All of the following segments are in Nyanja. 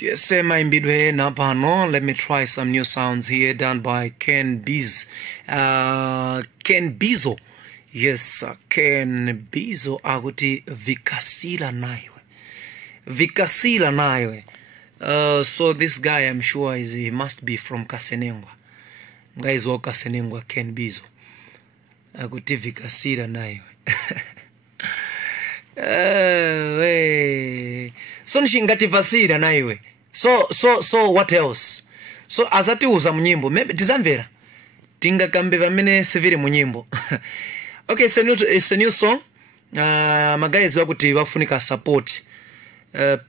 TSM imbidwe na pano. Let me try some new sounds here done by Ken Bizo. Ken Bizo. Yes, Ken Bizo aguti vikasila naiwe. Vikasila naiwe. So this guy, I'm sure he must be from Kasenengwa. Guys wa Kasenengwa, Ken Bizo. Aguti vikasila naiwe. So nishingati vasira naiwe. So what else? So azati uza munyimbo. Maybe tizamvera. Tinga kambe vamene severe munyimbo. Okay, it's a new song. My guys wakuti wafunika support.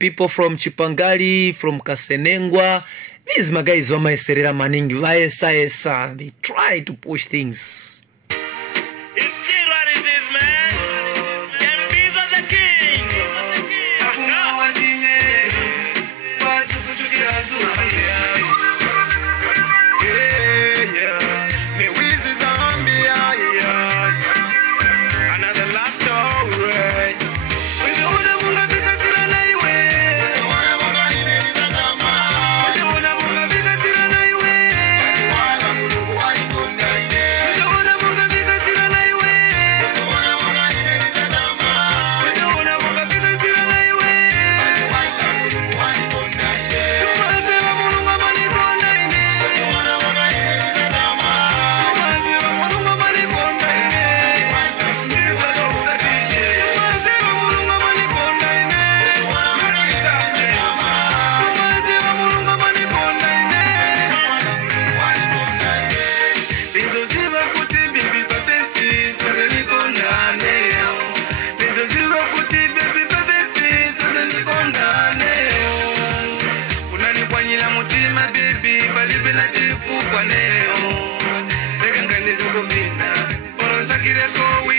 People from Chipangali, from Kasenengwa. These my guys wa maesterera maningi. Vaesa. They try to push things. Baby,